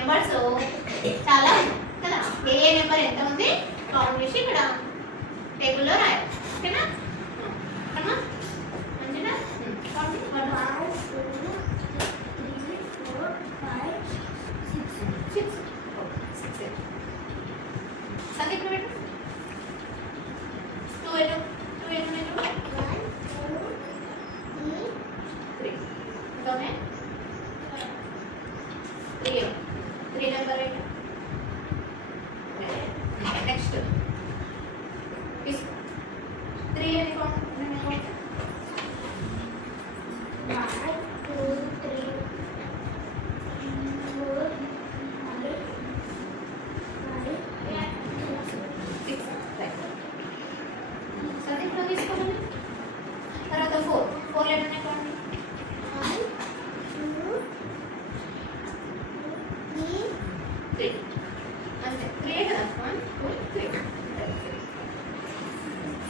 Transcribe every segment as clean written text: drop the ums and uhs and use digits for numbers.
Numbers చాలా కదా, ఏ number ఎంత ఉంది కౌంట్ చేసి ఇక్కడ టేబుల్లో రాయాలి. ఓకేనా? అమ్మా మంచిగా సందీప్ పెట్టు. 2 ఎటు 2 ఎటు 3 ఇంకోనే 3 నెంబర్ ఎటు. నెక్స్ట్ 3 అని కౌంట్. తర్వాత 4 లెటర్ అకౌంట్. 3 అంతే. 3 కదా 1 2 3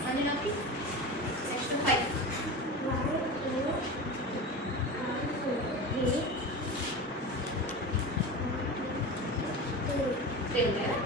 అందులోకి నెక్స్ట్ 5 3 ఉంటాయా?